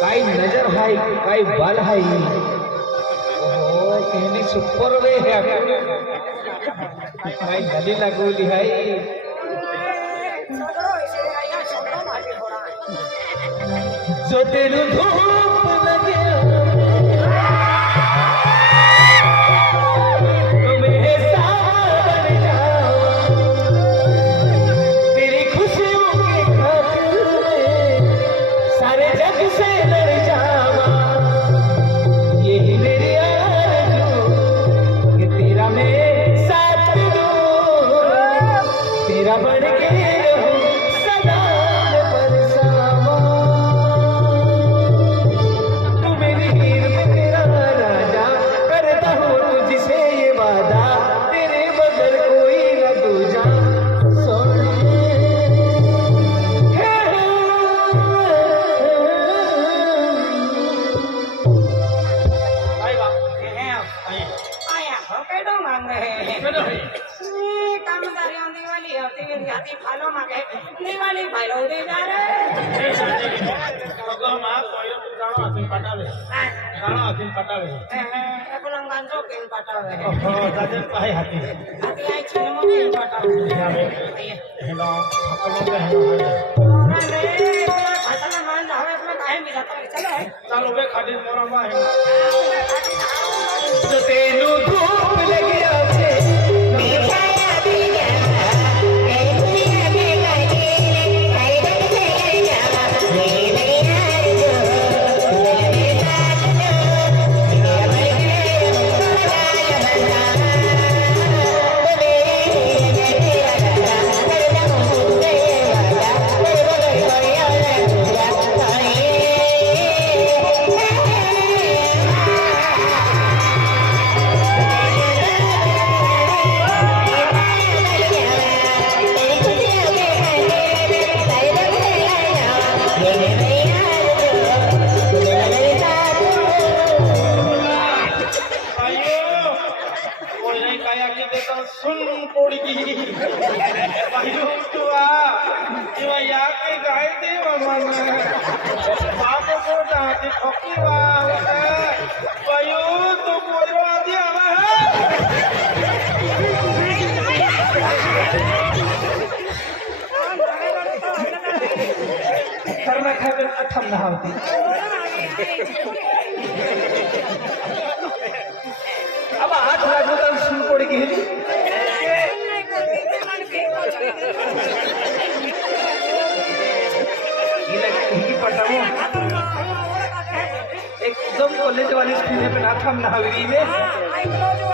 काही नजर हाय काही बाल हाय कहने सुपर वे है काही गली लागवली हाय जो तेरू धूप लगे अब हाथ लागू तर सुन पड़ी गेली एकदम कॉलेज वाली स्कूल पे ना थम ना हवेली में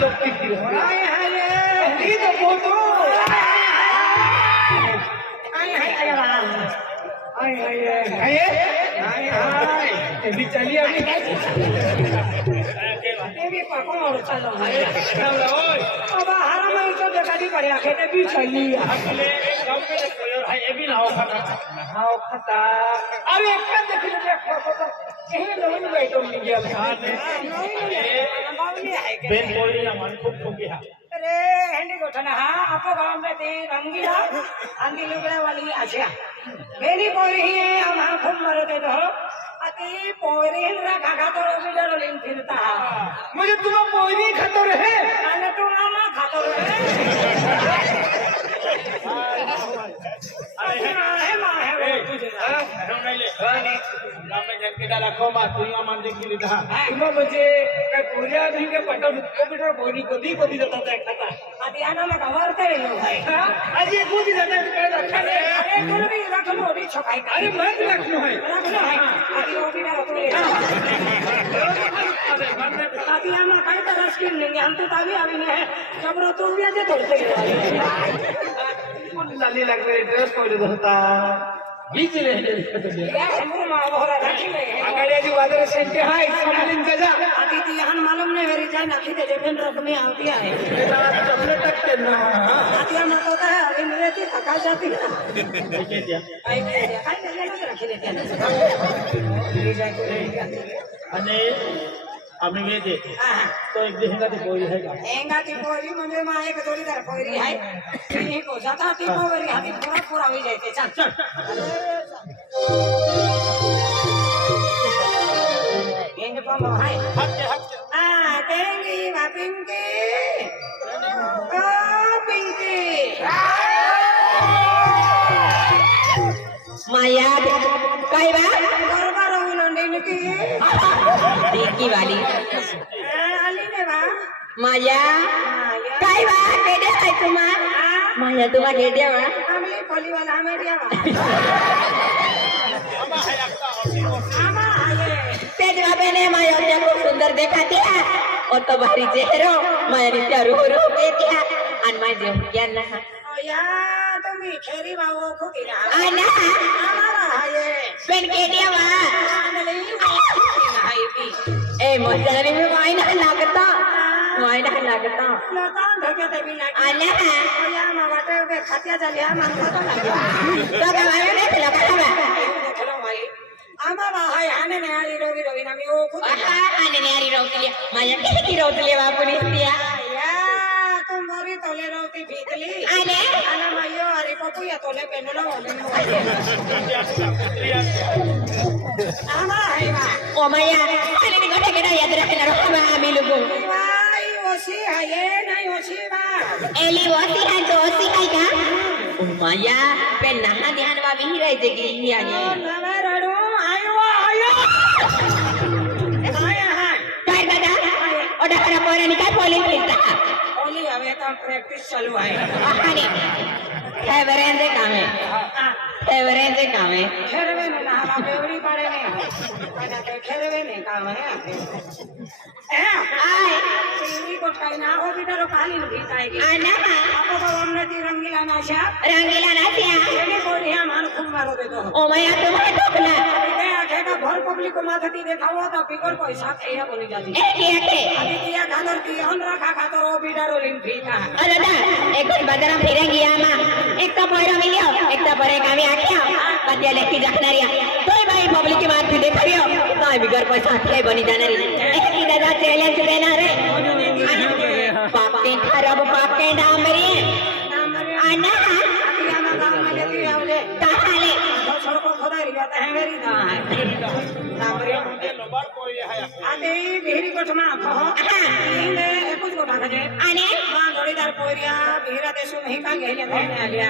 दोस्ती की हाय हाय ती तो बोतो हाय हाय हाय हाय हाय हाय भी चलिए अभी ये भी पापा और चलो हाय अब हरा में तो देखा दी पड़े खेते भी चली हाओ खता अरे एक का देख ले कहीं लोग बैठो नहीं गया बेन बोली ना मन खूब ठोकी हा अरे हेंडी गोठना हा आपको गांव में ते रंगीला आंधी लुगड़ा वाली आछिया मेरी पोरी है हम खूब मरते तो अति पोरी रा खागा तो बिडर लिन फिरता मुझे तुम पोरी खतर है अने तू मामा खातो रे अरे है मां है वो तुझे गांव में जन के डाला खो मा तू या मान देख ली था तुम मुझे काय पोरिया भी के पटो बिडर पोरी को दी जाता है खाता अति आना में कवर करे लो भाई अजी कूदी जाता है रखा है अरे तू भी रख लो भी छकाई अरे मत रखनो है रखना है अति वो भी ना तो ले अति हम कई तरह स्किल लेंगे हम तो तभी अभी नहीं है जबरो तू भी आज तोड़ते लाली लग रही ड्रेस कोड होता बीच ले या हमरो मां बोला रखी ले आगड़े जो वादर सेंटे हाय समलिन जजा अति यहां मालूम नहीं मेरी जान आखी दे जेबन रख में आती है बेटा चपले तक के ना अति हम तो है अभी मेरे थी थका जाती है देखे दिया आई ले रखी देते हैं ले जाके અને અમે વેજે તો એક દેહંગા થી બોલી है एंगा ती पोरी म्हणजे मा एक जोडीदार पोरी आहे ती को जाता ती पोरी हाती पूरा होई जाते चल चल एंग पम हाय हक तेंगी वा पिंकी ओ पिंकी माया काय बा बरोबर उलंडे नकी टिकी वाली आली ने बा माया काय बा केड्या काय तुम्हा माया तुम्हा केड्या बा आम्ही पोली वाला मेडिया बा आमा आये तेज बाबेने माया त्या खूप सुंदर देखाती है और तो भारी चेहरो माया ने त्या रो रो देतिया आणि माझे यांना या तुम्ही खेरी बाबू खुदी ना आना आम्हाला आये पेन केड्या बा आनली हाय बी ए मजारी में मायना लागता लोकां ढोक्यात बी लागी आना या मा वाटे बे खात्या झाल्या मानतो तो लागी तो का माया देखला का बा देखलो माई आम्हाला हाय हाने ने आली रोगी रोगी ना मी ओ खुदी आहा आणि न्यारी रोवतली माया किती रोवतली बापुनी त्या या तुम बोरी तोले रोती भीतली आले आला मायो अरे पपू या तोले पेनलो बोले आमा हाय बा ओ माया आणि नि गोटे केडा याद राखणार बा आम्ही लोक वाई ओसी हाय नाही ओसी बा एली वसी है तो वसी काय का ओ माया पे नहा ध्यान वा विहिरायचे की याने नवा रडू आयो आयो हाय हाय काय दादा ओडा खरा पोरानी काय बोली फिरता ओली हवे आता प्रॅक्टिस चालू आहे आणि फेवरेंचे कामे खेरवे ने ना हवा बेवरी पड़े ने ना के खेरवे ने काम है आय टीवी को काही ना हो बिटरो खाली न भीताएगी आना आपको तो हमने ती रंगीला नाशा रंगीला नाचिया ये कोरिया मान खूब मारो दे दो ओ माया तुम्हाला ठोकला ते आखेगा भर पब्लिक को माथती देखाओ तो पिकर पैसा खेया बोली जाती एके अभी दिया खातर की हम रखा खातर वो बिटरो लिन भीता अरे दा एक बाजारात फिरा गया मा एक तो पोयरो मिलियो एक तो बरे कामी आख्या पत्या लेखी जाणारिया तोय बाई पब्लिक की मारती देखायो तोय बिगर पैसा आखे बनी जाणारी एक की दादा चॅलेंज देणार रे पापे खराब पापे डामरी आना या ना गांव में लेती आवले काले सड़को खोदा रिया है मेरी ना तामरे आते बिहरी कोठमा कहो इन एकच गोठा खजे आणि मा जोडीदार पोरिया बिहरा देशून ही का घ्यायला आल्या